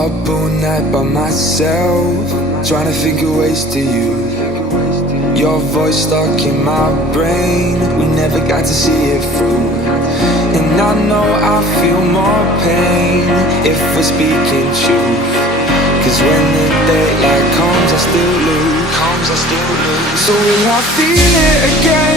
Up all night by myself, trying to think of ways to you. Your voice stuck in my brain, we never got to see it through. And I know I feel more pain if we're speaking truth. Cause when the daylight comes I still lose. So will I feel it again?